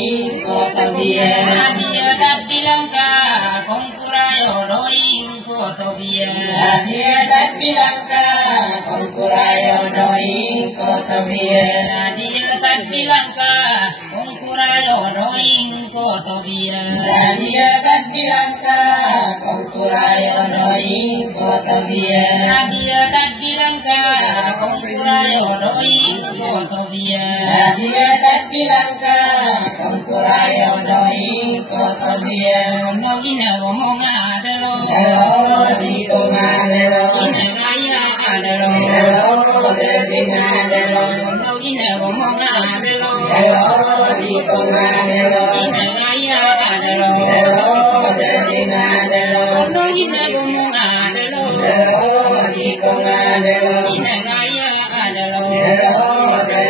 ing kota biya Dia dat bilangka kongkurayo doing koto biya dia dat bilangka kongkurayo doing kota biya Dia dat bilangka kongkurayo doing koto biya dia dat bilangka kongkurayo doing kota biya Dia dat bilangka kongkurayo doing koto biya dia dat bilangka kongkurayo doing kota biya No gina ngomong adalo hello di kongadelo Gaya adalo hello di ngadelo No gina ngomong adalo hello di kongadelo Gaya adalo hello di ngadelo No gina ngomong adalo hello di kongadelo Gaya adalo hello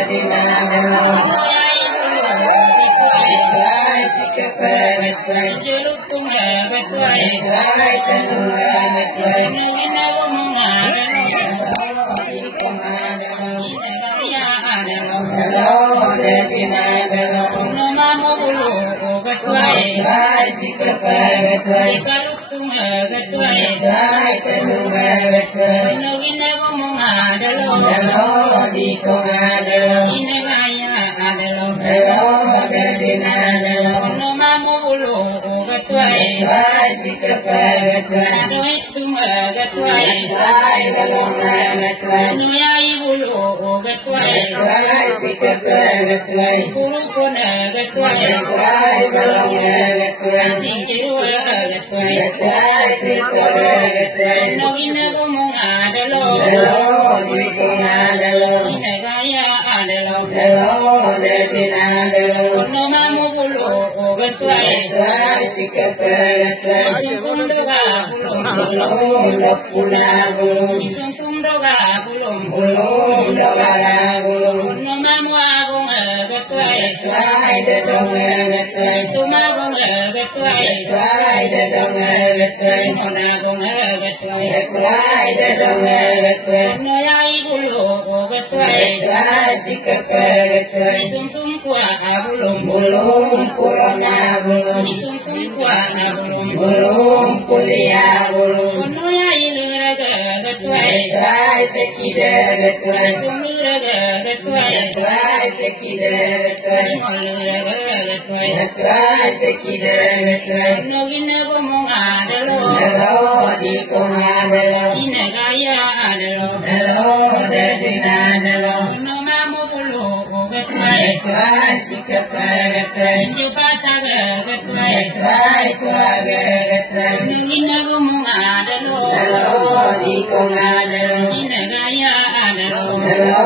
di ngadelo Iklai sikapal iklai Jeluk tunggal betuai iklai tanungan iklai No gina ngomong adalo di kongadelo Gaya adalo hello di ngadelo No mamo bulu betuai iklai sikapal iklai Kaluk tunggal betuai iklai tanungan iklai No gina ngomong adalo hello di kongadelo Gaya adalo hello di ngadelo No mamo bulu betuai iklai sikapal iklai Doit tunggal betuai iklai balongan iklai Nuyai bulu betuai iklai sikapal iklai Kuru kona betuai iklai balongan iklai Sing kirua betuai iklai pitol iklai No gina ngomong adalo hello di kongadelo Gaya adalo hello di ngadelo No mamo bulu betuai iklai sikapal iklai Sum doga bulum belum lepuna belum Sum doga bulum belum dogara belum No mamo agong betuai iklai dedongan iklai Sumagong betuai iklai dedongan iklai Mona gong betuai iklai dedongan iklai Noyai bulu betuai iklai sikapal iklai Sum kuah bulum belum pulangnya belum Sum kuah bulum belum kuliah belum Noyai liraga betuai iklai sekidar iklai Sum liraga betuai iklai sekidar iklai Liraga betuai iklai sekidar iklai No gina ngomong adalo hello di kongadelo Ina gaya adalo hello di ngadelo No mamo bulu betuai iklai sikapal iklai Di pasaga betuai iklai keluarga iklai Ina ngomong adalo hello di kongadelo Ina gaya adalo hello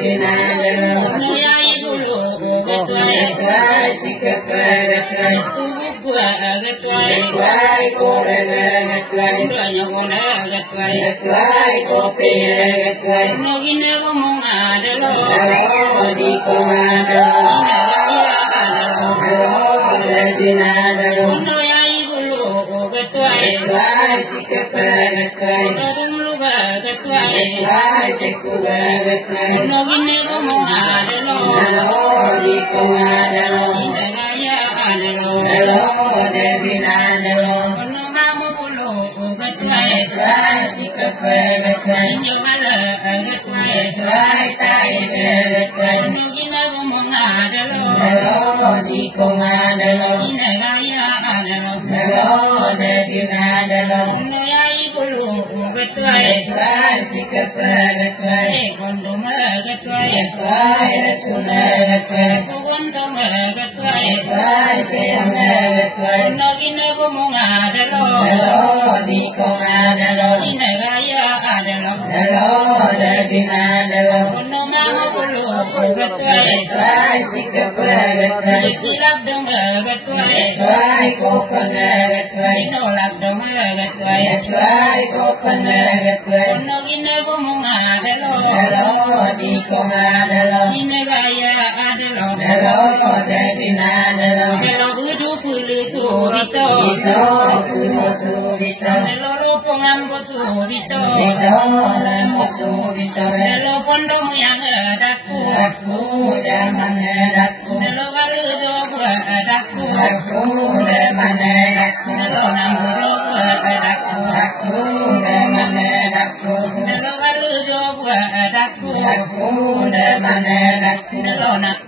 di ngadelo Noyai bulu betuai iklai sikapal iklai Tubuh gua betuai iklai korega iklai Banyak guna betuai iklai kopi iklai No gina ngomong adalo hello di kongadelo Ina gaya adalo hello di ngadelo Noyai bulu betuai iklai sikapal iklai Kadang lupa betuai iklai sekubal iklai No gina ngomong adalo hello di kongadelo Ina gaya adalo hello di ngadelo No mamo bulu betuai iklai sikapal iklai Inyo hala betuai iklai taidel iklai No gina ngomong adalo hello di kongadelo Ina gaya adalo hello di ngadelo Noyai bulu betuai iklai sikapal iklai Kondom betuai iklai rasunal iklai Kondom betuai iklai sayang iklai No gina ngomong adalo hello di kongadelo Ina gaya adalo hello di ngadelo No mamo bulu betuai iklai sikapal iklai Silap dong betuai iklai kopang iklai Nolak dong betuai iklai kopang iklai No gina ngomong adalo hello di kongadelo Ina gaya adalo hello di ngadelo Hello budu pulu subito ito kumosu bito Hello lupong ambo subito ito lamusu bito Hello pondong yang daku aku zaman daku Hello balu do Dalo nang guru dakku. Dakku demane dakku. Dalo alu do dakku. Dakku demane dakku. Dalo nak